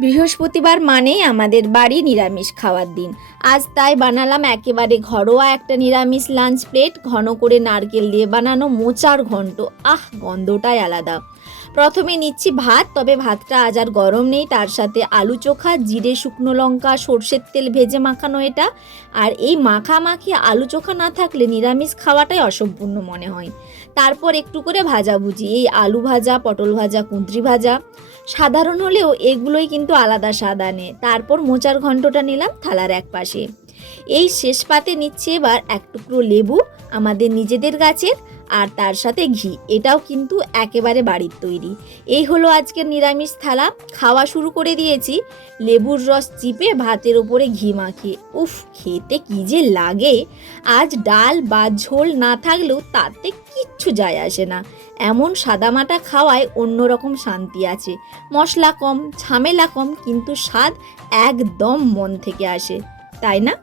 বৃহস্পতিবার মানেই আমাদের বাড়ি নিরামিষ খাওয়ার দিন। আজ তাই বানালাম একেবারে ঘরোয়া একটা নিরামিষ লাঞ্চ প্লেট, ঘন করে নারকেল দিয়ে বানানো মোচার ঘন্ট। আহ, গন্ধটাই আলাদা। প্রথমে নিচ্ছি ভাত, তবে ভাতটা আজ আর গরম নেই, তার সাথে আলু চোখা, জিরে, শুকনো লঙ্কা, সর্ষের তেল ভেজে মাখানো এটা। আর এই মাখামাখি আলু চোখা না থাকলে নিরামিষ খাওয়াটাই অসম্পূর্ণ মনে হয়। তারপর একটু করে ভাজা ভাজাভুজি এই আলু ভাজা, পটল ভাজা, কুঁদরি ভাজা। সাধারণ হলেও এগুলোই কিন্তু আলাদা স্বাদ আনে। তারপর মোচার ঘন্টটা নিলাম থালার এক পাশে এই শেষ পাতে নিচ্ছে এবার এক টুকরো লেবু, আমাদের নিজেদের গাছের আর তার সাথে ঘি। এটাও কিন্তু একেবারে বাড়ির তৈরি। এই হলো আজকের নিরামিষ থালা। খাওয়া শুরু করে দিয়েছি। লেবুর রস চিপে ভাতের ওপরে ঘি মাখিয়ে। উফ, খেতে কি যে লাগে। আজ ডাল বা ঝোল না থাকলেও তাতে কিচ্ছু যায় আসে না। এমন সাদামাটা খাওয়ায় অন্যরকম শান্তি আছে। মশলা কম, ঝামেলা কম, কিন্তু স্বাদ একদম মন থেকে আসে। তাই না?